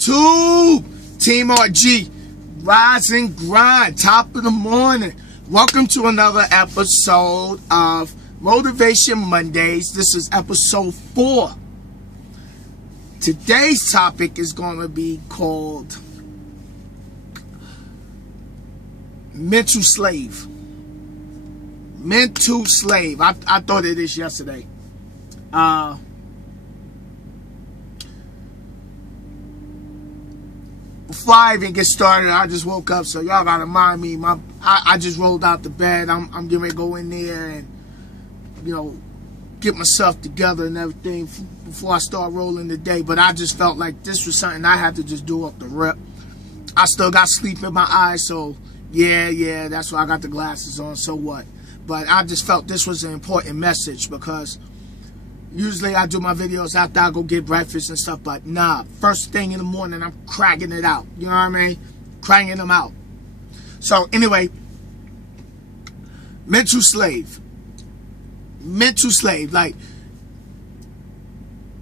YouTube, Team RG, rise and grind, top of the morning. Welcome to another episode of Motivation Mondays. This is episode 4. Today's topic is going to be called Mental Slave. Mental Slave. I thought of this yesterday. Before I even get started, I just woke up, so y'all gotta mind me. I just rolled out the bed. I'm getting ready to go in there and, you know, get myself together and everything before I start rolling the day. But I just felt like this was something I had to just do off the rip. I still got sleep in my eyes, so yeah, that's why I got the glasses on, so what? But I just felt this was an important message because usually I do my videos after I go get breakfast and stuff, but nah, first thing in the morning, I'm cracking it out. You know what I mean? Cranking them out. So anyway, mental slave. Mental slave. Like,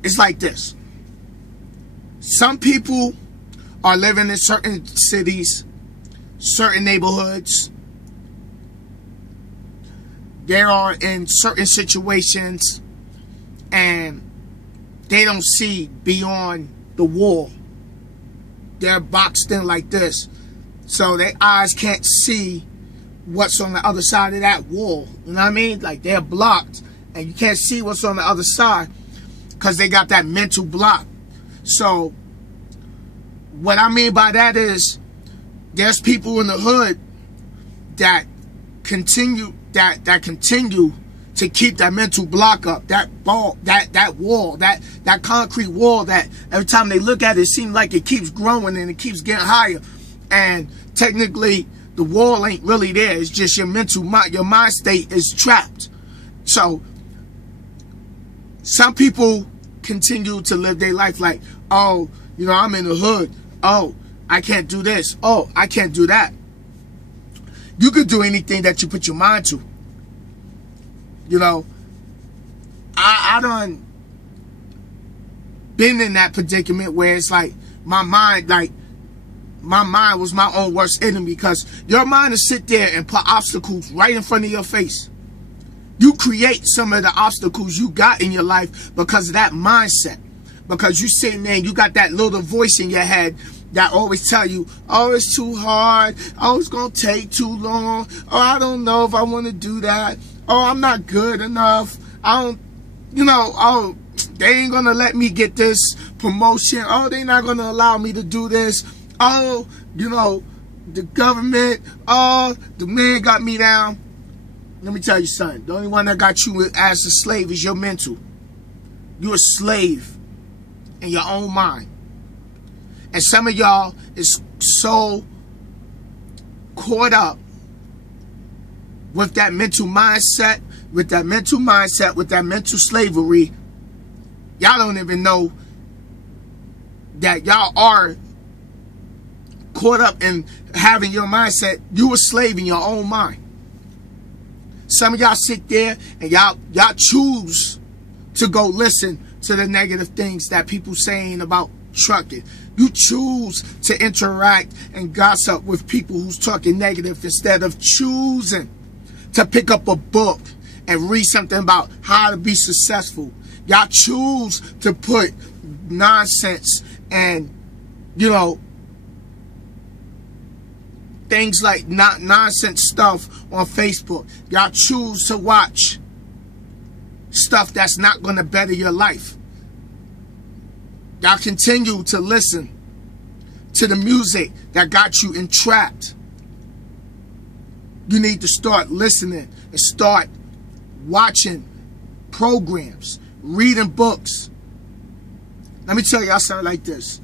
it's like this. Some people are living in certain cities, certain neighborhoods. They are in certain situations and they don't see beyond the wall. They're boxed in like this, so their eyes can't see what's on the other side of that wall. You know what I mean? Like, they're blocked and you can't see what's on the other side because they got that mental block. So what I mean by that is there's people in the hood that continue to keep that mental block up, that wall, that concrete wall that every time they look at it, it seems like it keeps growing and it keeps getting higher. And technically, the wall ain't really there. It's just your mental mind, your mind state is trapped. So some people continue to live their life like, oh, you know, I'm in the hood. Oh, I can't do this. Oh, I can't do that. You could do anything that you put your mind to. You know, I done been in that predicament where it's like my mind was my own worst enemy, because your mind will sit there and put obstacles right in front of your face. You create some of the obstacles you got in your life because of that mindset. Because you sitting there and you got that little voice in your head that always tell you, oh, it's too hard. Oh, it's going to take too long. Oh, I don't know if I want to do that. Oh, I'm not good enough. I don't, you know, oh, they ain't going to let me get this promotion. Oh, they not going to allow me to do this. Oh, you know, the government, oh, the man got me down. Let me tell you something. The only one that got you as a slave is your mental. You're a slave in your own mind. And some of y'all is so caught up with that mental mindset, with that mental slavery, y'all don't even know that y'all are caught up in having your mindset. You a slave in your own mind. Some of y'all sit there and y'all choose to go listen to the negative things that people saying about trucking. You choose to interact and gossip with people who's talking negative instead of choosing to pick up a book and read something about how to be successful. Y'all choose to put nonsense and, you know, things like nonsense stuff on Facebook. Y'all choose to watch stuff that's not going to better your life. Y'all continue to listen to the music that got you entrapped. You need to start listening and start watching programs, reading books. Let me tell y'all something like this.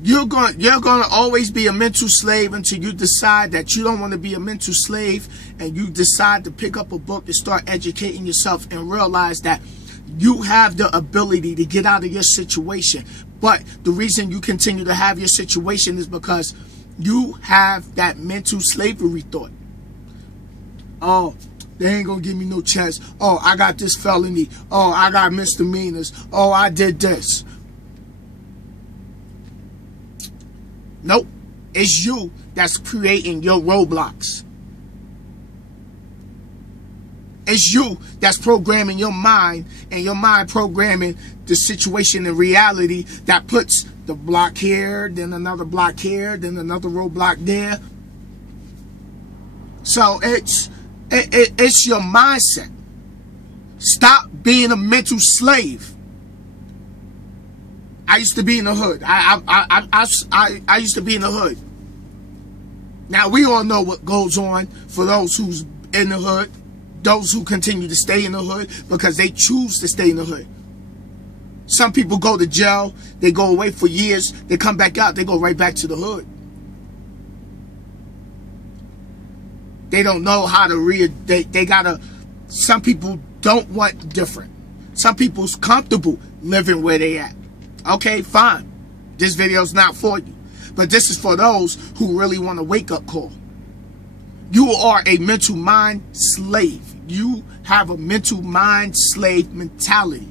You're gonna always be a mental slave until you decide that you don't want to be a mental slave, and you decide to pick up a book and start educating yourself and realize that you have the ability to get out of your situation. But the reason you continue to have your situation is because you have that mental slavery thought. Oh, they ain't gonna give me no chance. Oh, I got this felony. Oh, I got misdemeanors. Oh, I did this. Nope. It's you that's creating your roadblocks. It's you that's programming your mind, and your mind programming the situation and reality that puts the block here, then another block here, then another roadblock there. So it's your mindset. Stop being a mental slave. I used to be in the hood. I used to be in the hood. Now we all know what goes on for those who's in the hood. Those who continue to stay in the hood because they choose to stay in the hood. Some people go to jail, they go away for years, they come back out, they go right back to the hood. They don't know how to they gotta, some people don't want different. Some people's comfortable living where they at. Okay, fine. This video's not for you. But this is for those who really want a wake-up call. You are a mental mind slave. You have a mental mind slave mentality.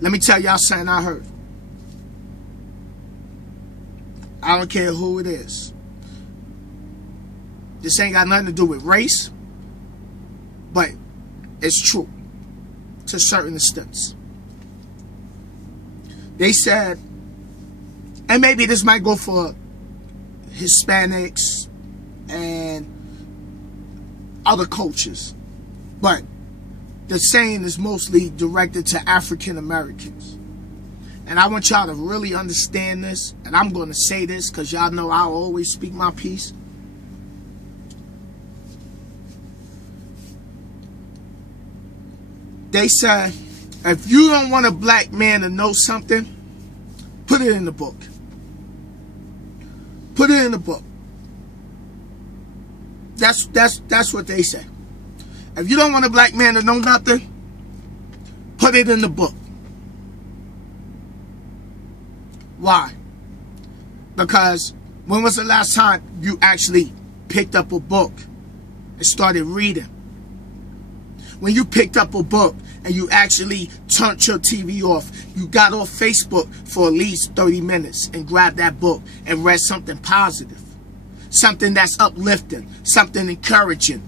Let me tell y'all something I heard. I don't care who it is. This ain't got nothing to do with race, but it's true to certain extents. They said, and maybe this might go for Hispanics and other cultures, but the saying is mostly directed to African Americans. And I want y'all to really understand this, and I'm going to say this because y'all know I always speak my piece. They say, if you don't want a black man to know something, put it in the book. Put it in the book. That's what they say. If you don't want a black man to know nothing, put it in the book. Why? Because when was the last time you actually picked up a book and started reading? When you picked up a book and you actually turned your TV off, you got off Facebook for at least 30 minutes and grabbed that book and read something positive, something that's uplifting, something encouraging.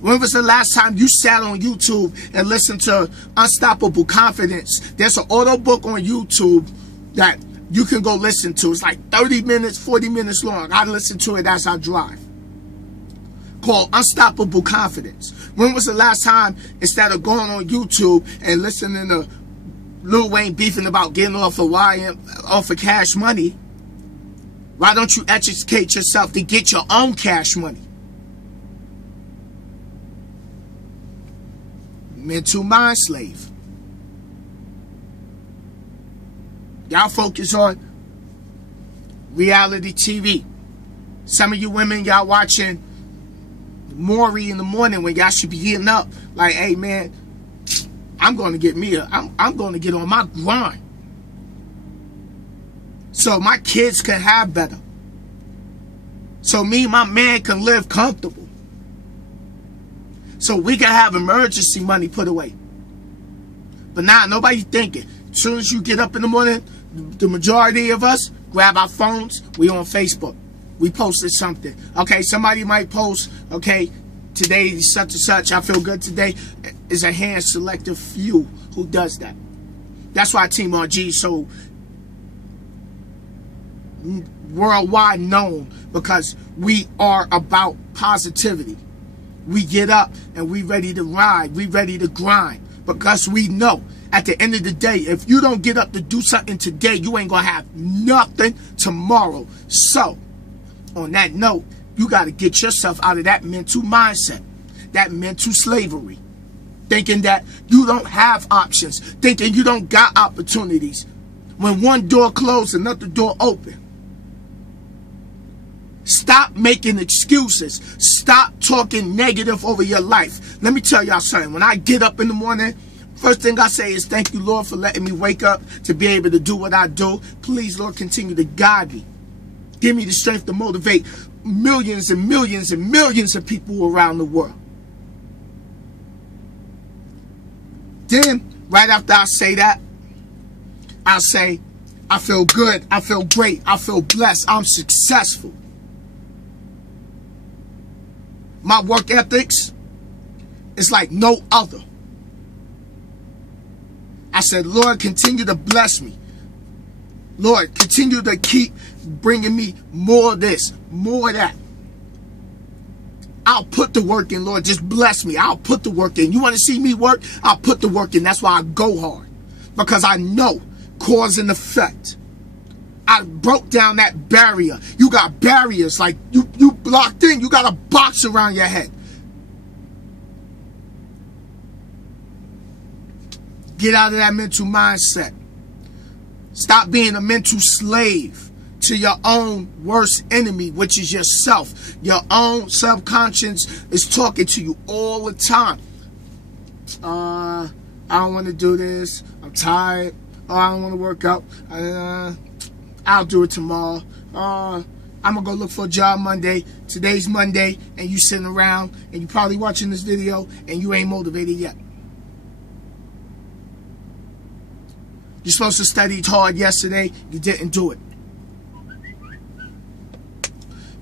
When was the last time you sat on YouTube and listened to Unstoppable Confidence? There's an audio book on YouTube that you can go listen to. It's like 30 minutes, 40 minutes long. I listen to it as I drive. Called Unstoppable Confidence. When was the last time, instead of going on YouTube and listening to Lil Wayne beefing about getting off of Cash Money, why don't you educate yourself to get your own cash money? Mental mind slave. Y'all focus on reality TV. Some of you women, y'all watching Maury in the morning when y'all should be getting up like, hey man, I'm going to get I'm going to get on my grind so my kids can have better, so me and my man can live comfortable, so we can have emergency money put away. But now nobody thinking. As soon as you get up in the morning, the majority of us grab our phones, we on Facebook. We posted something. Okay, somebody might post, okay, today such and such, I feel good today. Is a hand selective few who does that. That's why Team RG is so worldwide known, because we are about positivity. We get up and we ready to ride. We ready to grind, because we know at the end of the day, if you don't get up to do something today, you ain't gonna have nothing tomorrow. So on that note, you got to get yourself out of that mental mindset, that mental slavery, thinking that you don't have options, thinking you don't got opportunities. When one door closed, another door open. Stop making excuses. Stop talking negative over your life. Let me tell y'all something. When I get up in the morning, first thing I say is thank you, Lord, for letting me wake up to be able to do what I do. Please, Lord, continue to guide me. Give me the strength to motivate millions and millions and millions of people around the world. Then, right after I say that, I'll say, I feel good. I feel great. I feel blessed. I'm successful. My work ethics is like no other. I said, Lord, continue to bless me. Lord, continue to keep bringing me more of this, more of that. I'll put the work in, Lord. Just bless me. I'll put the work in. You want to see me work? I'll put the work in. That's why I go hard. Because I know cause and effect. I broke down that barrier. You got barriers like you blocked in. You got a box around your head. Get out of that mental mindset. Stop being a mental slave to your own worst enemy, which is yourself. Your own subconscious is talking to you all the time. I don't want to do this. I'm tired. Oh, I don't want to work out. I'll do it tomorrow. I'm going to go look for a job Monday. Today's Monday, and you sitting around, and you probably watching this video, and you ain't motivated yet. You're supposed to study hard yesterday. You didn't do it.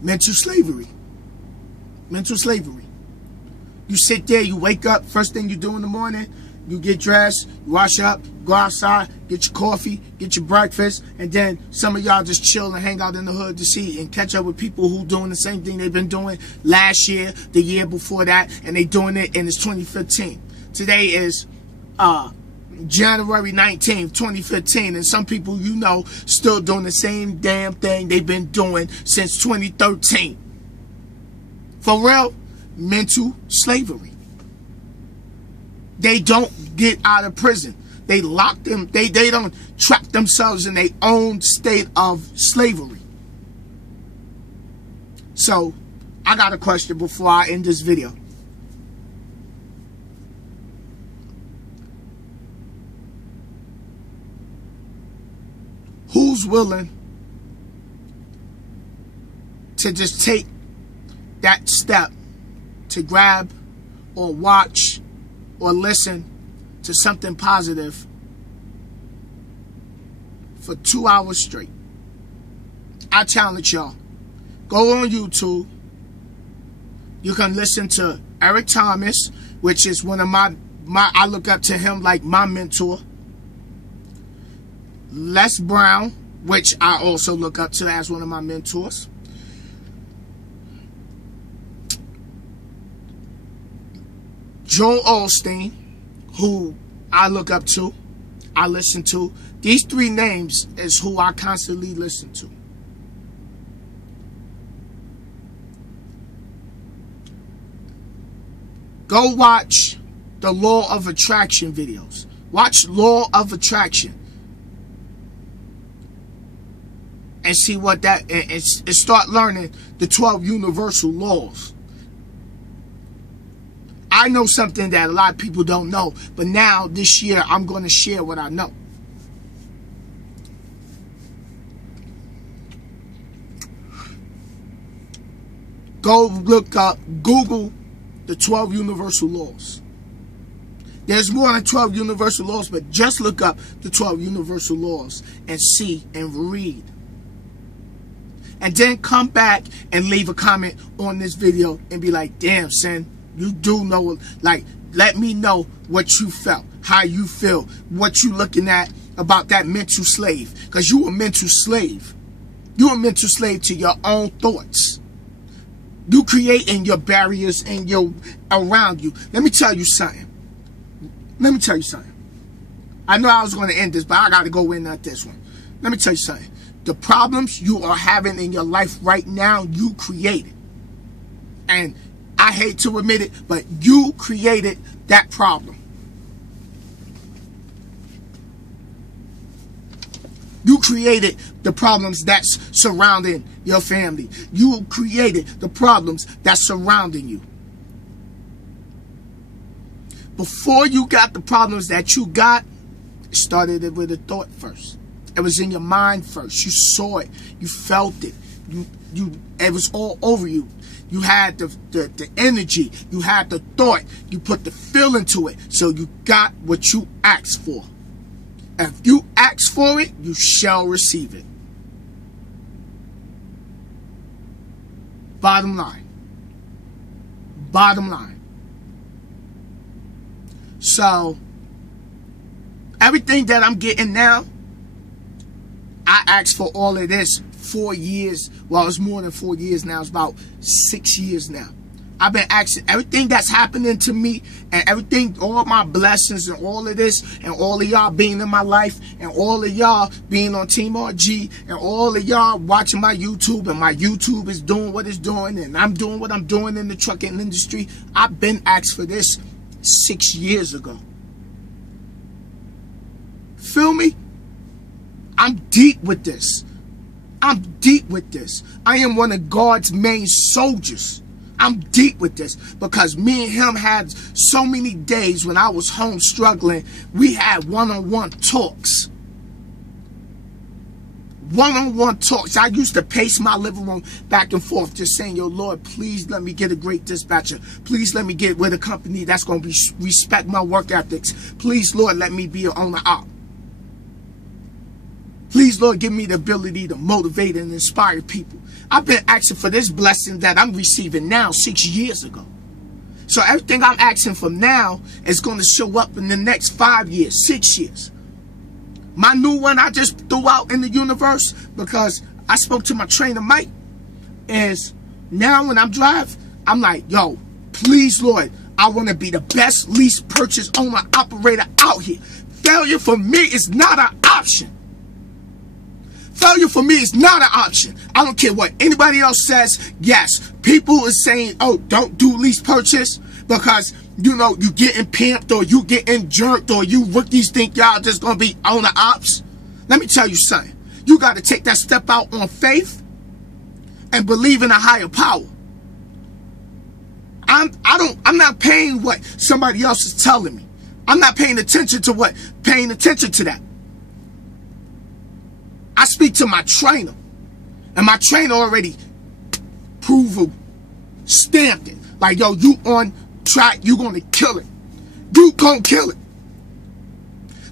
Mental slavery. Mental slavery. You sit there, you wake up, first thing you do in the morning, you get dressed, you wash up, go outside, get your coffee, get your breakfast, and then some of y'all just chill and hang out in the hood to see and catch up with people who doing the same thing they've been doing last year, the year before that, and they doing it, and it's 2015. Today is January 19th, 2015, and some people you know still doing the same damn thing they've been doing since 2013. For real, mental slavery. They don't get out of prison. They lock them, they don't trap themselves in their own state of slavery. So, I got a question before I end this video. Who's willing to just take that step to grab or watch or listen to something positive for 2 hours straight? I challenge y'all. Go on YouTube. You can listen to Eric Thomas, which is one of my I look up to him like my mentor. Les Brown, which I also look up to as one of my mentors. Joel Osteen, who I look up to, I listen to. These three names is who I constantly listen to. Go watch the Law of Attraction videos. Watch Law of Attraction. And see what that, and start learning the 12 universal laws. I know something that a lot of people don't know, but now this year I'm going to share what I know. Go look up, Google the 12 universal laws. There's more than 12 universal laws, but just look up the 12 universal laws and see and read. And then come back and leave a comment on this video and be like, damn, Sin, you do know, like, let me know what you felt, how you feel, what you looking at about that mental slave. Because you a mental slave. You a mental slave to your own thoughts. You creating your barriers and your around you. Let me tell you something. Let me tell you something. I know I was going to end this, but I got to go in at this one. Let me tell you something. The problems you are having in your life right now, you created. And I hate to admit it, but you created that problem. You created the problems that's surrounding your family. You created the problems that's surrounding you. Before you got the problems that you got, it started with a thought first. It was in your mind first. You saw it. You felt it. It was all over you. You had the energy. You had the thought. You put the feel into it. So you got what you asked for. If you asked for it, you shall receive it. Bottom line. Bottom line. So, everything that I'm getting now, I asked for all of this 4 years. Well, it's more than 4 years now. It's about 6 years now. I've been asking everything that's happening to me and everything, all my blessings and all of this and all of y'all being in my life and all of y'all being on Team RG and all of y'all watching my YouTube and my YouTube is doing what it's doing and I'm doing what I'm doing in the trucking industry. I've been asked for this 6 years ago. Feel me? I'm deep with this. I'm deep with this. I am one of God's main soldiers. I'm deep with this because me and him had so many days when I was home struggling. We had one-on-one talks. One-on-one talks. I used to pace my living room back and forth just saying, yo, Lord, please let me get a great dispatcher. Please let me get with a company that's going to respect my work ethics. Please, Lord, let me be an owner-op. Please, Lord, give me the ability to motivate and inspire people. I've been asking for this blessing that I'm receiving now 6 years ago. So everything I'm asking for now is going to show up in the next 5 years, 6 years. My new one I just threw out in the universe because I spoke to my trainer, Mike, is now when I'm driving, I'm like, yo, please, Lord, I want to be the best lease purchase owner operator out here. Failure for me is not an option. Failure for me is not an option. I don't care what anybody else says. Yes, people are saying, oh, don't do lease purchase because, you know, you getting pimped or you getting jerked or you rookies think y'all just going to be owner ops. Let me tell you something. You got to take that step out on faith and believe in a higher power. I'm not paying what somebody else is telling me. I'm not paying attention to that. I speak to my trainer, and my trainer already stamped it. Like, yo, you on track, you gonna kill it. You gonna kill it.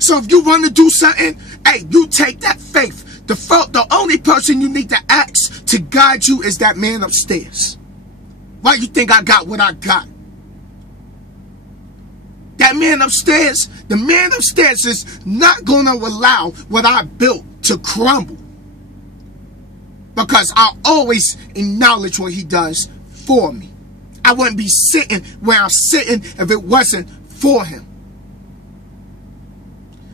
So if you want to do something, hey, you take that faith. The only person you need to ask to guide you is that man upstairs. Why you think I got what I got? That man upstairs, the man upstairs is not gonna allow what I built to crumble, because I always acknowledge what he does for me. I wouldn't be sitting where I'm sitting if it wasn't for him.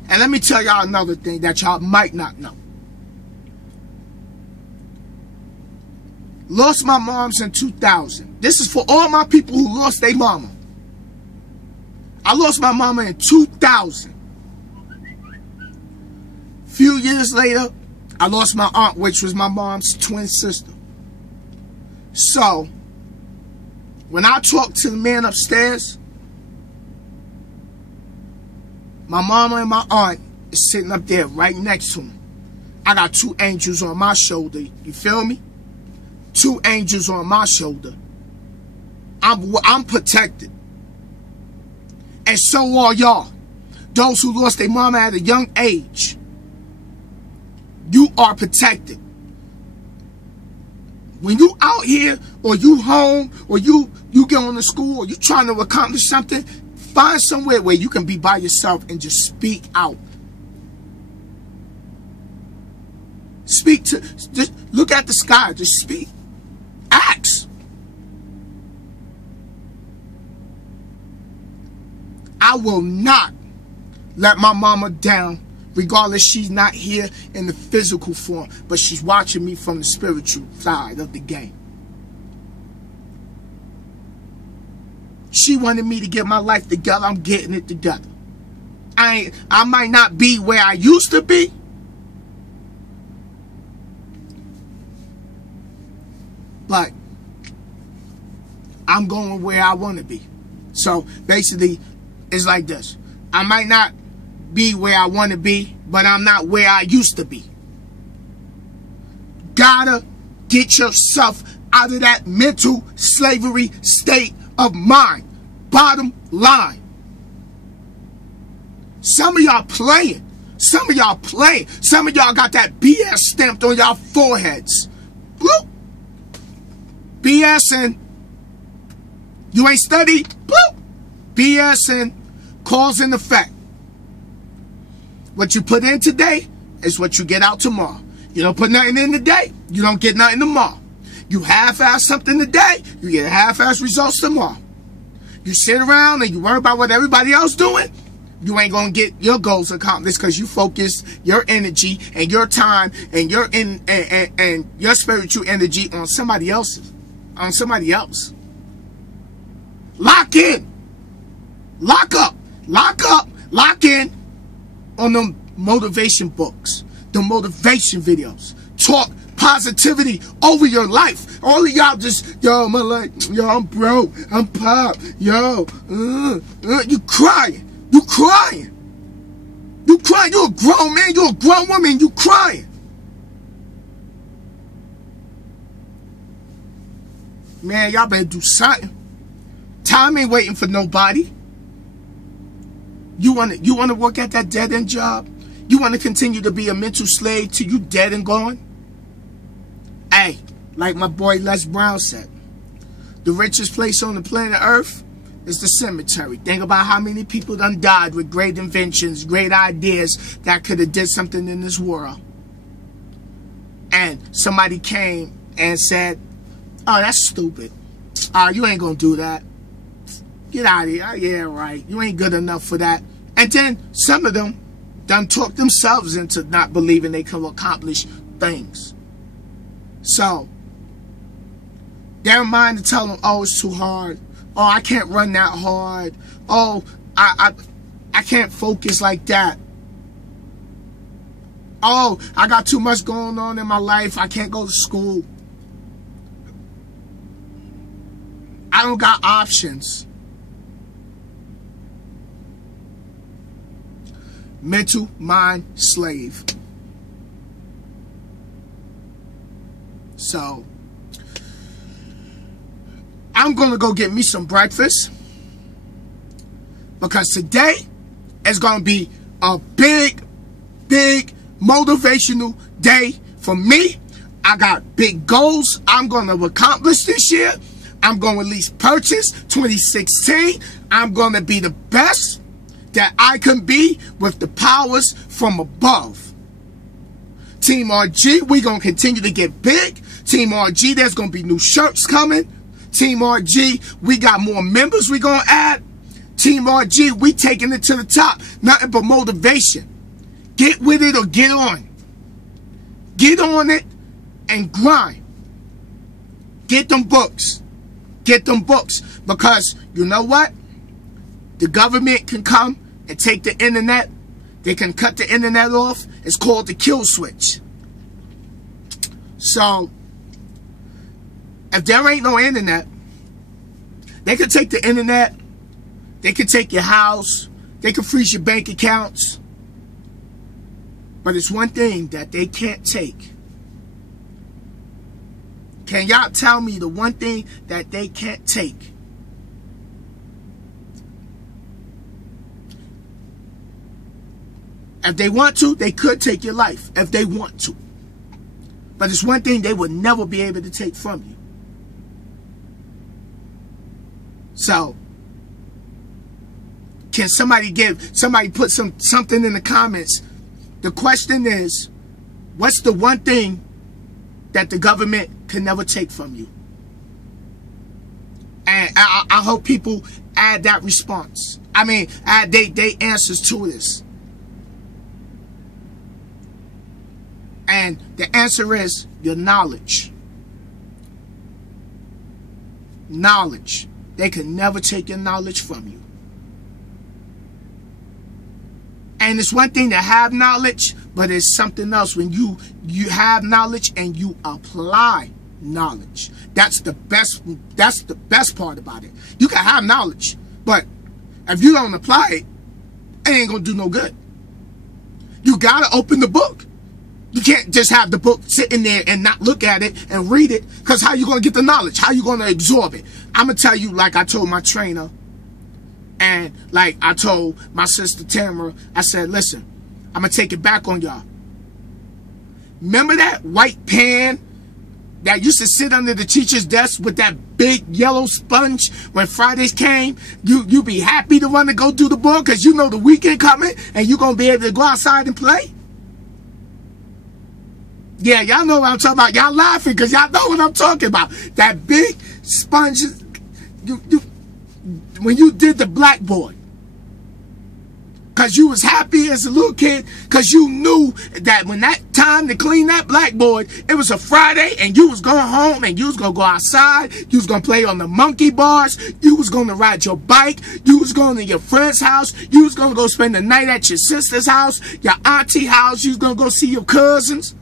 And let me tell y'all another thing that y'all might not know. Lost my moms in 2000. This is for all my people who lost their mama. I lost my mama in 2000. Few years later, I lost my aunt, which was my mom's twin sister. So, when I talk to the man upstairs, my mama and my aunt is sitting up there right next to him. I got 2 angels on my shoulder. You feel me? 2 angels on my shoulder. I'm protected. And so are y'all. Those who lost their mama at a young age. You are protected. When you out here, or you home, or you get on to school, or you trying to accomplish something, find somewhere where you can be by yourself and just speak out. Just look at the sky, just speak. Ask. I will not let my mama down. Regardless, she's not here in the physical form, but she's watching me from the spiritual side of the game. She wanted me to get my life together. I'm getting it together. I might not be where I used to be, but I'm going where I want to be. So basically, it's like this. I might not be where I want to be, but I'm not where I used to be. Gotta get yourself out of that mental slavery state of mind. Bottom line. Some of y'all playing. Some of y'all playing. Some of y'all got that BS stamped on y'all foreheads. Bloop. BSing. You ain't studied. Bloop. BSing. Cause and effect. What you put in today is what you get out tomorrow. You don't put nothing in today, you don't get nothing tomorrow. You half-ass something today, you get half-ass results tomorrow. You sit around and you worry about what everybody else doing, you ain't gonna get your goals accomplished because you focus your energy and your time and your and your spiritual energy on somebody else's, on somebody else. Lock in, lock up, lock in on them motivation books, the motivation videos. Talk positivity over your life. All of y'all just, yo, my life, yo, I'm broke, I'm pop, yo, you crying. You crying. You crying. You're a grown man. You're a grown woman. You crying. Man, y'all better do something. Time ain't waiting for nobody. You wanna work at that dead-end job? You wanna continue to be a mental slave till you dead and gone? Hey, like my boy Les Brown said, the richest place on the planet Earth is the cemetery. Think about how many people done died with great inventions, great ideas that could have did something in this world. And somebody came and said, oh, that's stupid. You ain't gonna do that. Get out of here. Yeah, right. You ain't good enough for that. And then some of them done talk themselves into not believing they can accomplish things. So, their mind to tell them, oh, it's too hard. Oh, I can't run that hard. Oh, I can't focus like that. Oh, I got too much going on in my life. I can't go to school. I don't got options. Mental mind slave. So, I'm going to go get me some breakfast because today is going to be a big motivational day for me. I got big goals I'm going to accomplish this year. I'm going to at least purchase 2016. I'm going to be the best that I can be with the powers from above. Team RG, we're going to continue to get big. Team RG, there's going to be new shirts coming. Team RG, we got more members we going to add. Team RG, we taking it to the top. Nothing but motivation. Get with it or get on. Get on it and grind. Get them books. Get them books. Because you know what? The government can come and take the internet. They can cut the internet off. It's called the kill switch. So, if there ain't no internet, they could take the internet, they could take your house, they could freeze your bank accounts. But it's one thing that they can't take. Can y'all tell me the one thing that they can't take? If they want to, they could take your life. If they want to. But it's one thing they would never be able to take from you. So, can somebody put something in the comments? The question is, what's the one thing that the government can never take from you? And I hope people add that response. I mean, add they answers to this. And the answer is your knowledge. Knowledge. They can never take your knowledge from you. And it's one thing to have knowledge, but it's something else when you have knowledge and you apply knowledge. That's the best part about it. You can have knowledge, but if you don't apply it, it ain't gonna do no good. You gotta open the book. You can't just have the book sitting there and not look at it and read it, because how you going to get the knowledge? How you going to absorb it? I'm going to tell you, like I told my trainer and like I told my sister Tamara, I said, listen, I'm going to take it back on y'all. Remember that white pan that used to sit under the teacher's desk with that big yellow sponge when Fridays came? You be happy to want to go do the book because you know the weekend coming and you're going to be able to go outside and play? Yeah, y'all know what I'm talking about. Y'all laughing because y'all know what I'm talking about. That big sponge, when you did the blackboard. Because you was happy as a little kid because you knew that when that time to clean that blackboard, it was a Friday and you was going home and you was going to go outside. You was going to play on the monkey bars. You was going to ride your bike. You was going to your friend's house. You was going to go spend the night at your sister's house, your auntie house. You was going to go see your cousins.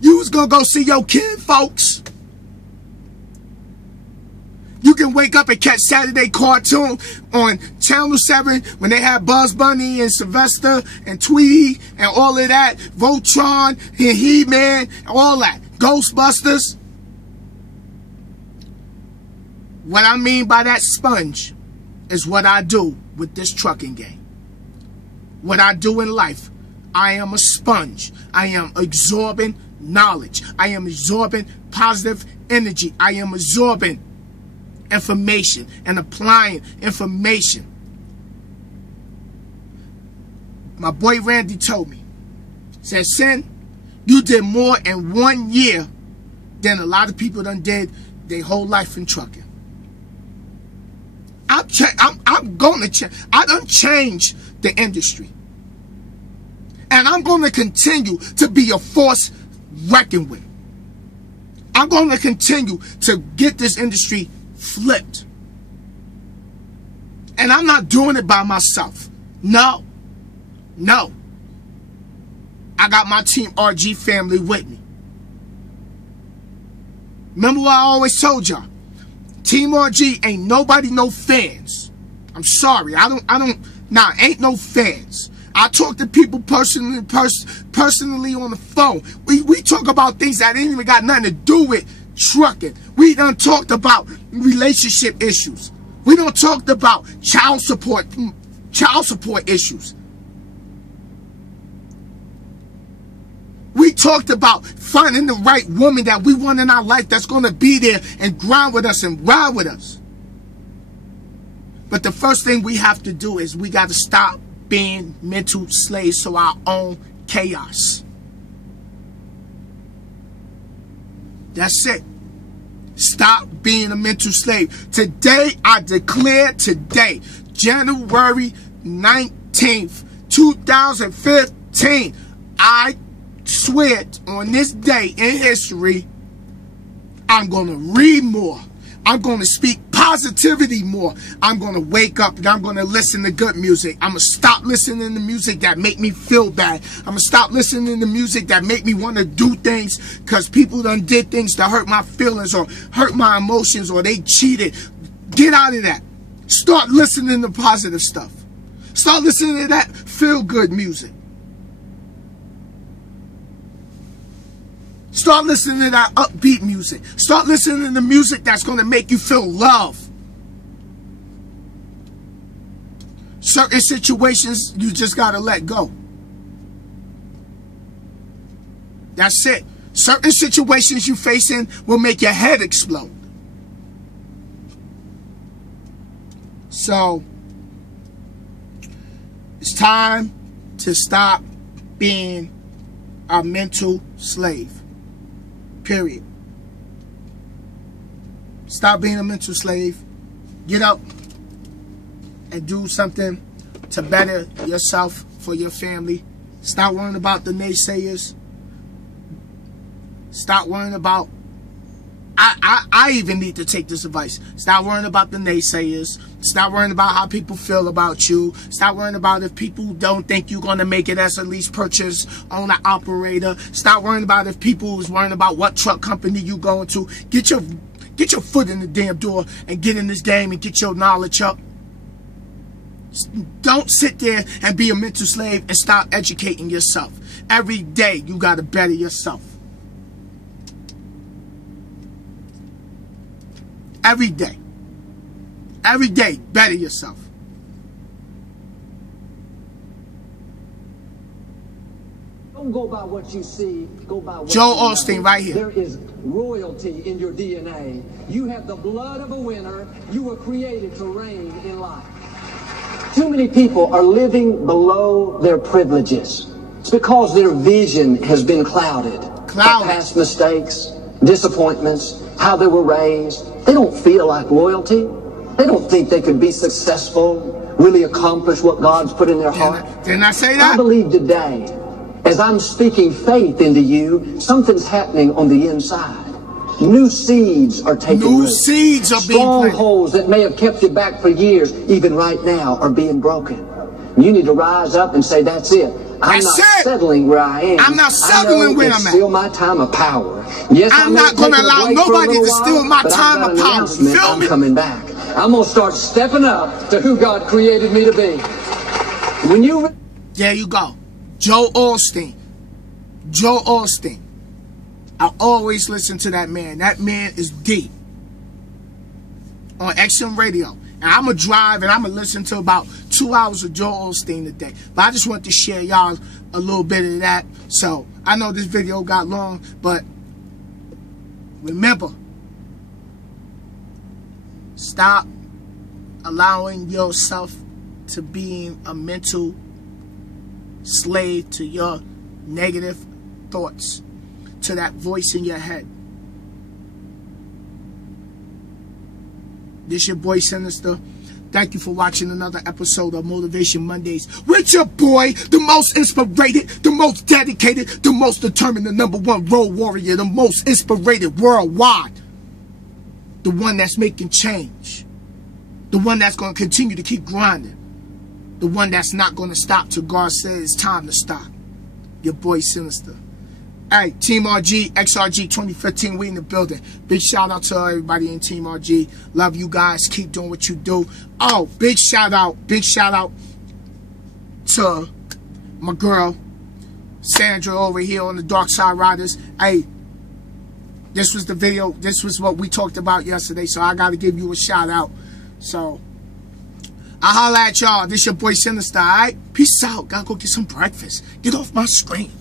You was going to go see your kin folks. You can wake up and catch Saturday cartoon on Channel 7 when they have Bugs Bunny and Sylvester and Tweety and all of that. Voltron and He-Man, all that. Ghostbusters. What I mean by that sponge is what I do with this trucking game. What I do in life. I am a sponge. I am absorbing knowledge. I am absorbing positive energy. I am absorbing information and applying information. My boy Randy told me, said, Sin, you did more in 1 year than a lot of people done did their whole life in trucking. I'm going to change. I done changed the industry. And I'm going to continue to be a force reckoned with. I'm going to continue to get this industry flipped. And I'm not doing it by myself. No. No. I got my Team RG family with me. Remember what I always told y'all? Team RG ain't nobody no fans. I'm sorry. Ain't no fans. I talk to people personally on the phone. We talk about things that ain't even got nothing to do with trucking. We done talked about relationship issues. We done talked about child support issues. We talked about finding the right woman that we want in our life that's going to be there and grind with us and ride with us. But the first thing we have to do is we got to stop being mental slaves to our own chaos. That's it. Stop being a mental slave. Today, I declare today, January 19th, 2015, I swear on this day in history, I'm going to read more. I'm going to speak positivity more. I'm going to wake up and I'm going to listen to good music. I'm going to stop listening to music that make me feel bad. I'm going to stop listening to music that make me want to do things because people done did things to hurt my feelings or hurt my emotions or they cheated. Get out of that. Start listening to positive stuff. Start listening to that feel-good music. Start listening to that upbeat music. Start listening to music that's going to make you feel love. Certain situations, you just got to let go. That's it. Certain situations you facing will make your head explode. So, it's time to stop being a mental slave. Period. Stop being a mental slave. Get up and do something to better yourself for your family. Stop worrying about the naysayers. Stop worrying about... I even need to take this advice. Stop worrying about the naysayers. Stop worrying about how people feel about you. Stop worrying about if people don't think you're going to make it as a lease purchase owner operator. Stop worrying about if people is worrying about what truck company you going to. Get your foot in the damn door and get in this game and get your knowledge up. Don't sit there and be a mental slave and stop educating yourself. Every day you got to better yourself. Every day. Every day, better yourself. Don't go by what you see, go by what Joel you know. Osteen right here. There is royalty in your DNA. You have the blood of a winner. You were created to reign in life. Too many people are living below their privileges. It's because their vision has been clouded by past mistakes, disappointments, how they were raised. They don't feel like loyalty. They don't think they could be successful, really accomplish what God's put in their heart. Didn't I say that? I believe today, as I'm speaking faith into you, something's happening on the inside. New seeds are taking root. New seeds are being planted. Strongholds that may have kept you back for years, even right now, are being broken. You need to rise up and say, that's it. I'm not settling where I am. I'm not settling where I'm at. Still my time of power. Yes, I'm not going to allow nobody to steal my time of power. Feel me? I'm coming back. I'm going to start stepping up to who God created me to be. When you... There you go. Joel Osteen. Joel Osteen. I always listen to that man. That man is deep. On XM Radio. And I'm going to drive and I'm going to listen to about 2 hours of Joel Osteen today. But I just want to share y'all a little bit of that. So, I know this video got long, but remember, stop allowing yourself to being a mental slave to your negative thoughts, to that voice in your head. This your boy Sinister. Thank you for watching another episode of Motivation Mondays with your boy, the most inspirated, the most dedicated, the most determined, the #1 road warrior, the most inspirated worldwide. The one that's making change. The one that's going to continue to keep grinding. The one that's not going to stop till God says it's time to stop. Your boy Sinister. Hey, Team RG, XRG 2015, we in the building. Big shout out to everybody in Team RG. Love you guys. Keep doing what you do. Oh, big shout out to my girl, Sandra over here on the Dark Side Riders. Hey, this was the video. This was what we talked about yesterday, so I got to give you a shout out. So, I'll holla at y'all. This your boy Sinister, alright? Peace out. Gotta go get some breakfast. Get off my screen.